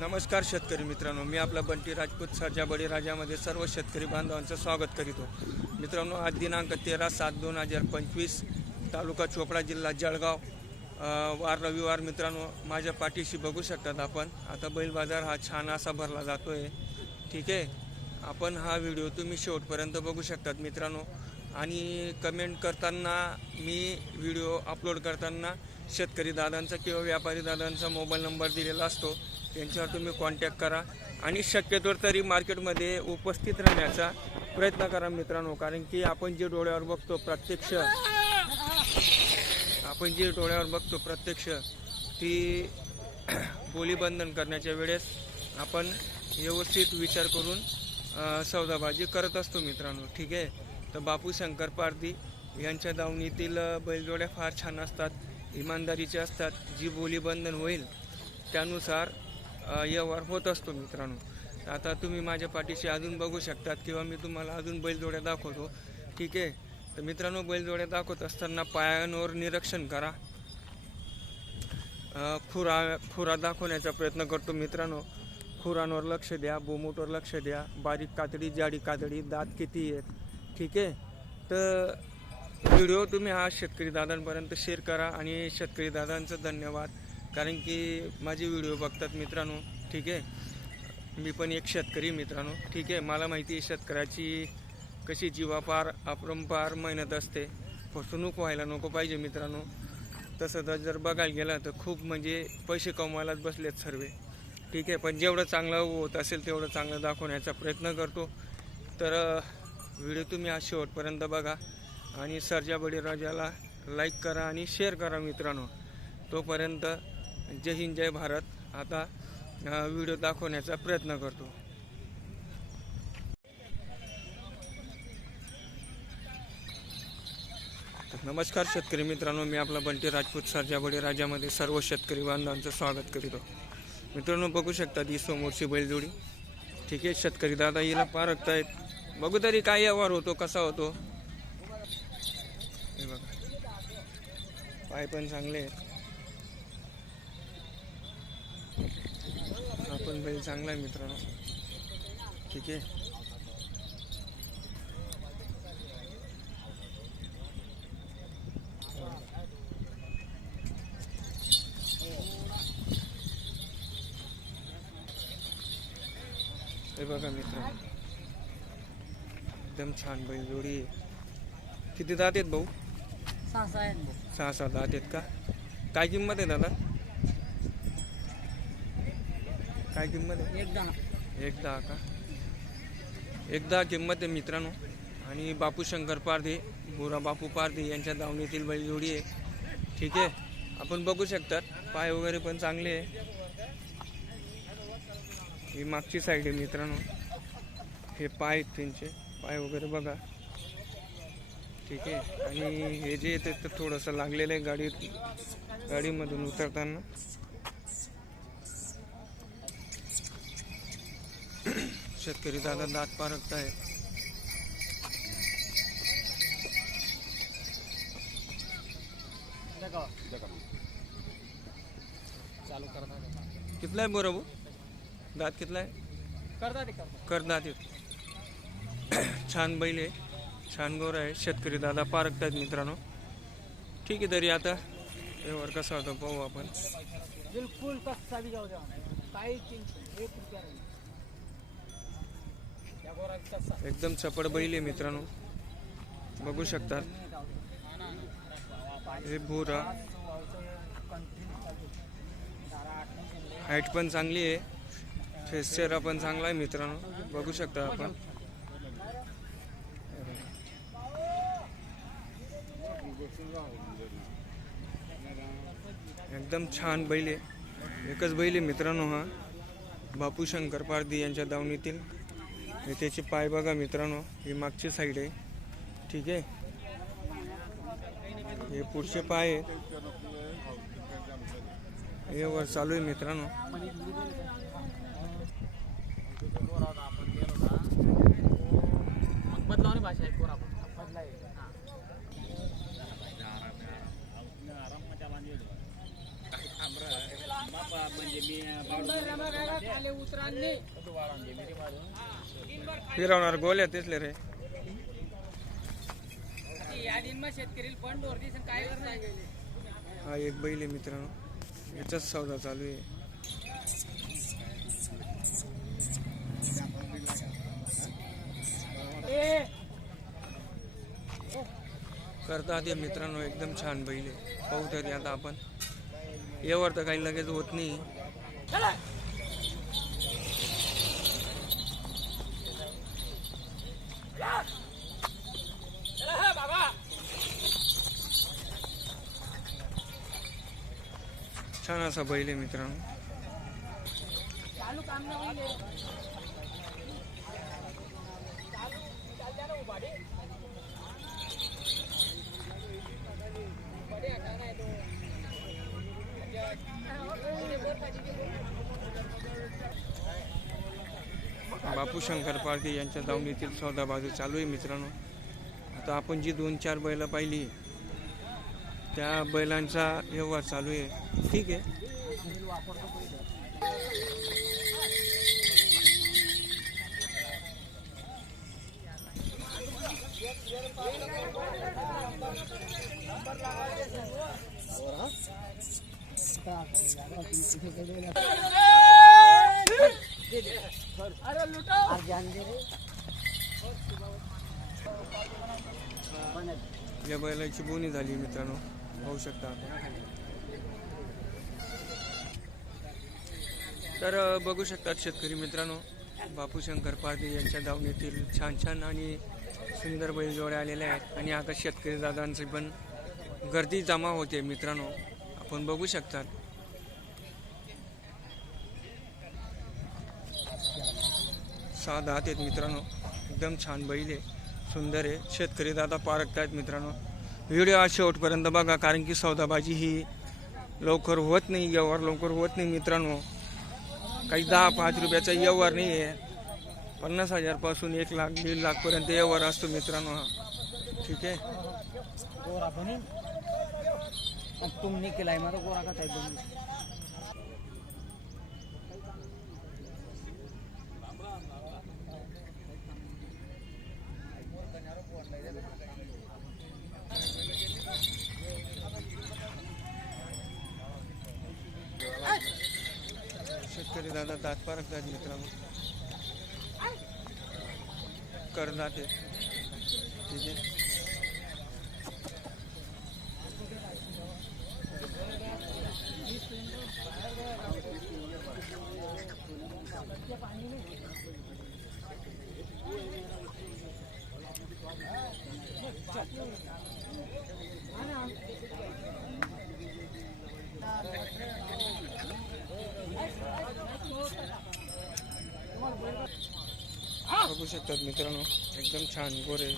नमस्कार शेतकरी मित्रांनो, मी आपला बंटी राजपूत सरजा बळीराजामध्ये सर्व शेतकरी बांधवांचं स्वागत करीतो. मित्रांनो, आज दिनांक 13/7/2025, तालुका चोपडा, जिल्हा जळगाव, वार रविवार. मित्रांनो, माझ्या पाठीशी बघू शकतात आपण. आता बैल बाजार हा छान असा भरला जातो आहे. ठीक आहे, आपण हा व्हिडिओ तुम्ही शेवटपर्यंत बघू शकतात मित्रांनो. आणि कमेंट करताना, मी व्हिडिओ अपलोड करताना शेतकरी दादांचा किंवा व्यापारी दादांचा मोबाईल नंबर दिलेला असतो, त्यांच्यावर तुम्ही कॉन्टॅक्ट करा आणि शक्यतोवर तरी मार्केटमध्ये उपस्थित राहण्याचा प्रयत्न करा मित्रांनो. कारण की आपण जे डोळ्यावर बघतो प्रत्यक्ष ती बोलीबंधन करण्याच्या वेळेस आपण व्यवस्थित विचार करून सौदाबाजी करत असतो मित्रांनो. ठीक आहे, तर बापू शंकर पारधी यांच्या दावणीतील बैलजोड्या फार छान असतात, इमानदारीचे असतात. जी बोलीबंधन होईल त्यानुसार व्यवहार होत असतो मित्रांनो. आता तुम्ही माझ्या पाठीशी अजून बघू शकतात किंवा मी तुम्हाला अजून बैलजोड्या दाखवतो. ठीक आहे, तर मित्रांनो, बैलजोड्या दाखवत असताना पायांवर निरीक्षण करा. खुरा दाखवण्याचा प्रयत्न करतो मित्रांनो. खुरांवर लक्ष द्या, बोमुटवर लक्ष द्या, बारीक कातडी, जाडी कातडी, दात किती आहेत. ठीक आहे, तर व्हिडिओ तुम्ही हा शेतकरी दादांपर्यंत शेअर करा. आणि शेतकरी दादांचं धन्यवाद, कारण की माझे व्हिडिओ बघतात मित्रांनो. ठीक आहे, मी पण एक शेतकरी मित्रांनो. ठीक आहे, मला माहिती आहे शेतकऱ्याची कशी जीवापार अपरंपार मेहनत असते. फसवणूक व्हायला नको पाहिजे मित्रांनो. तसं तर जर बघायला गेलं तर खूप म्हणजे पैसे कमवायलाच बसलेत सर्व. ठीक आहे, पण जेवढं चांगलं होत असेल तेवढं चांगलं दाखवण्याचा प्रयत्न करतो. तर व्हिडिओ तुम्ही आज शेवटपर्यंत बघा आणि सरजा बळीराजाला लाईक करा आणि शेअर करा मित्रांनो. तोपर्यंत जय हिंद, जय भारत. आता व्हिडिओ दाखवण्याचा प्रयत्न करतो. नमस्कार शेतकरी मित्रांनो, मी आपला बंटी राजपूत सरजा बळीराजामध्ये सर्व शेतकरी बांधवांचं स्वागत करीतो. मित्रांनो, बघू शकता ही समोरची बैलजोडी. ठीक आहे, शेतकरी दादा हिला पारखतायत. बघू तरी काय व्यवहार होतो, कसा होतो. हे बघा, पाय पण चांगले आहेत. हा पण बैल चांगला आहे मित्रांनो. ठीक आहे, हे बघा मित्रांनो, एकदम छान बैलजोडी आहे. किती दात आहेत भाऊ? 6 दात आहेत का? काय किंमत आहे दादा? काय किंमत आहे? 1.10 का? 1.10 किंमत आहे मित्रांनो. आणि बापू शंकर पारधी, बुरा बापू पारधी यांच्या दावणीतील बैलजोडी आहे. ठीक आहे, आपण बघू शकतात. पाय वगैरे पण चांगले आहे. ही मागची साईड आहे मित्रांनो. हे पाय आहेत त्यांचे, पाय वगैरे बघा. ठीक आहे, आणि हे जे येते तर थोडंसं लागलेलं आहे गाडीमधून उतरताना. शेतकरी दादा दात पारखताय. कितला आहे बरोबर? दात कितला आहे? करदात येत. छान बैल आहे, छान गोर आहे. शेतकरी दादा पारखतात मित्रांनो. ठीक आहे, तरी आता व्यवहार कसा होता पाहू आपण. बिलकुल कसा भी जाऊ द्या, काही एकदम चपड बैल आहे मित्रांनो. बघू शकतात. हे भुरा, हाईट पण चांगली आहे, फेस चेहरा पण चांगला आहे मित्रांनो. बघू शकता आपण. एकदम छान बैल आहे. एकच बैल आहे मित्रांनो हा, बापू शंकर पारधी यांच्या दावणीतील. हे त्याचे पाय बघा मित्रांनो. ही मागची साईड आहे. ठीक आहे, हे पुढचे पाय आहेत. हे वर चालू आहे मित्रांनो. बदलावणी भाषा आहे. फिरवणार गोल्या तेचले रे. हा एक बैल आहे मित्रांनो, याचाच सौदा चालू आहे. करता ते मित्रांनो एकदम छान बैल आहे. पाहू तरी आता आपण यावर तर काही लगेच होत नाही. छान असा बैल आहे मित्रांनो. बापू शंकर पारधी यांच्या दावणीतील सौदाबाजी चालू आहे मित्रांनो. आता आपण जी 2-4 बैल पाहिली त्या बैलांचा व्यवहार चालू आहे. ठीक आहे. या बैलाची बोनी झाली मित्रांनो, पाहू शकता आपण. तर बघू शकतात शेतकरी मित्रांनो, बापू शंकर पारधी यांच्या दावणीतील छान छान आणि सुंदर बैलजोड्या आलेल्या आहेत. आणि आता शेतकरी दादांची पण गर्दी जमा होते मित्रांनो, आपण बघू शकतात. साधा आहेत मित्रांनो, एकदम छान बैल आहे, सुंदर आहे. शेतकरी दादा पारखतायत मित्रांनो. व्हिडिओ आज शेवटपर्यंत बघा, कारण की सौदाबाजी ही लवकर होत नाही, व्यवहार लवकर होत नाही मित्रांनो. काही 10-5 रुपयाचा व्यवहार नाही आहे. 50,000 पासून 1 लाख 1.5 लाख पर्यंत व्यवहार असतो मित्रांनो हा. ठीक आहे. तुमने केलाय मला गोरा का ताई. शेतकरी दादा दात पारखतात मित्रांनो, करदात आहे. ठीक आहे. बघू शकतात मित्रांनो, एकदम छान गोरे.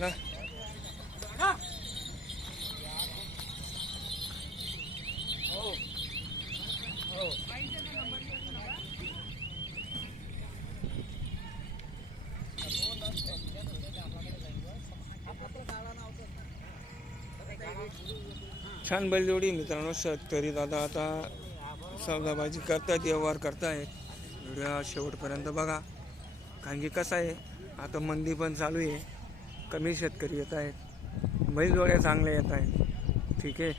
ना छान बैलजोडी मित्रांनो. शेतकरी दादा आता सौदाबाजी करतायत, व्यवहार करतायत. व्हिडिओ शेवटपर्यंत बघा, कारण की कसं आहे आता मंदी पण चालू आहे, कमी शेतकरी येत आहेत, बैलजोड्या चांगल्या येत आहेत. ठीक आहे.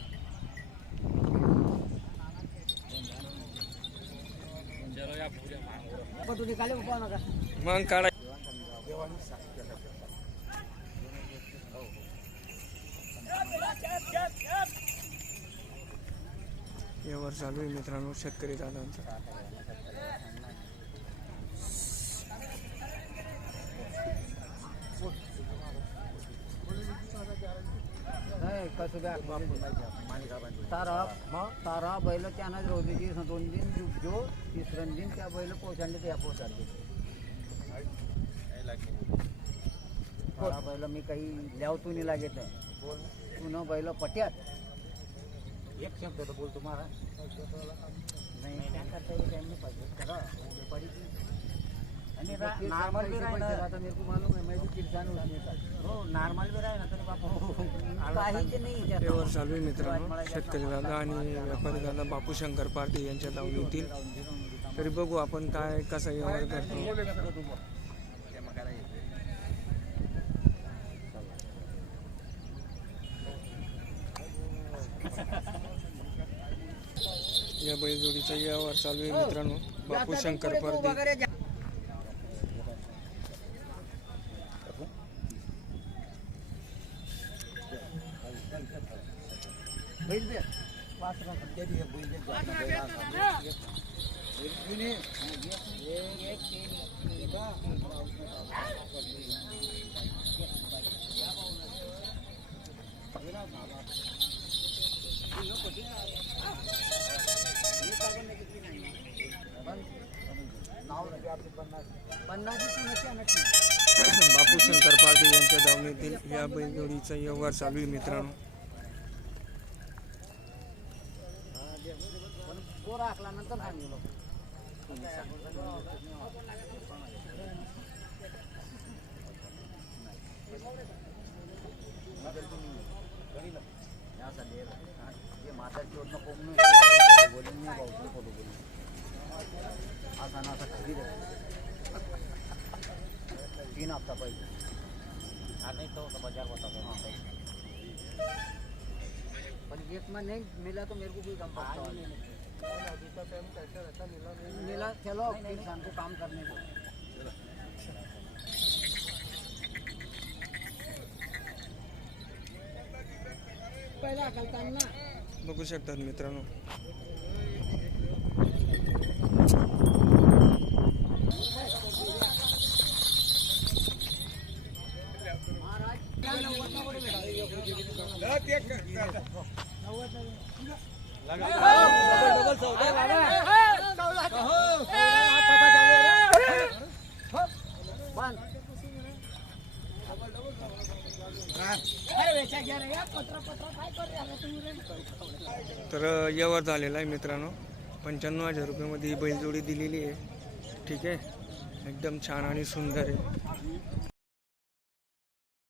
मग काढा. व्यवहार चालू आहे मित्रांनो शेतकरी दादांचा. तारा बैल त्यानं रोजी 2 दिन जो 3 दिन त्या बैल पोचांडे त्या पोचांडे बैल मी काही ल्यावतो नाही लागेल तू न बैल पट्यात एक शब्द तो बोल तुम्हाला नाही त्या करता येईल त्यांनी पाहिजे करा व्यापारी आणि नॉर्मल भी राही ना आता मेरे को मालूम है मैं भी किसान हूँ उसमें का हो नॉर्मल भी राही ना तरी बापू काहीच नाही त्यात. व्यवहार चालू आहे मित्रांनो. शेतकरी दादा आणि व्यापारी दादा बापू शंकर पार्टी यांच्या दावणीतील. तरी बघू आपण काय कसा व्यवहार करतो. या बैलजोडीचा व्यवहार चालू आहे मित्रांनो. बापू शंकर पार्टी. बैल दे पाच रन ते भी बैल दे बापू शंकर पार्टी यांच्या दावणीतील या बैलजोडीचा व्यवहार चालू आहे मित्रांनो. नंतर सांगितलं माता चोट नको बोलून मी भाऊ फोटो बोलून असा ना असा खाली 3 हफ्ता पहिले नाही तो बाजार होता पण एक में नहीं मिला तो मेरे को कोई कम पड़ता मिला चलो इंसान को काम करने को. पहिला कलताना बघू शकतात मित्रांनो. तर व्यवहार झालेला आहे मित्रांनो. 95,000 रुपयामध्ये ही बैलजोडी दिलेली आहे. ठीक आहे, एकदम छान आणि सुंदर आहे.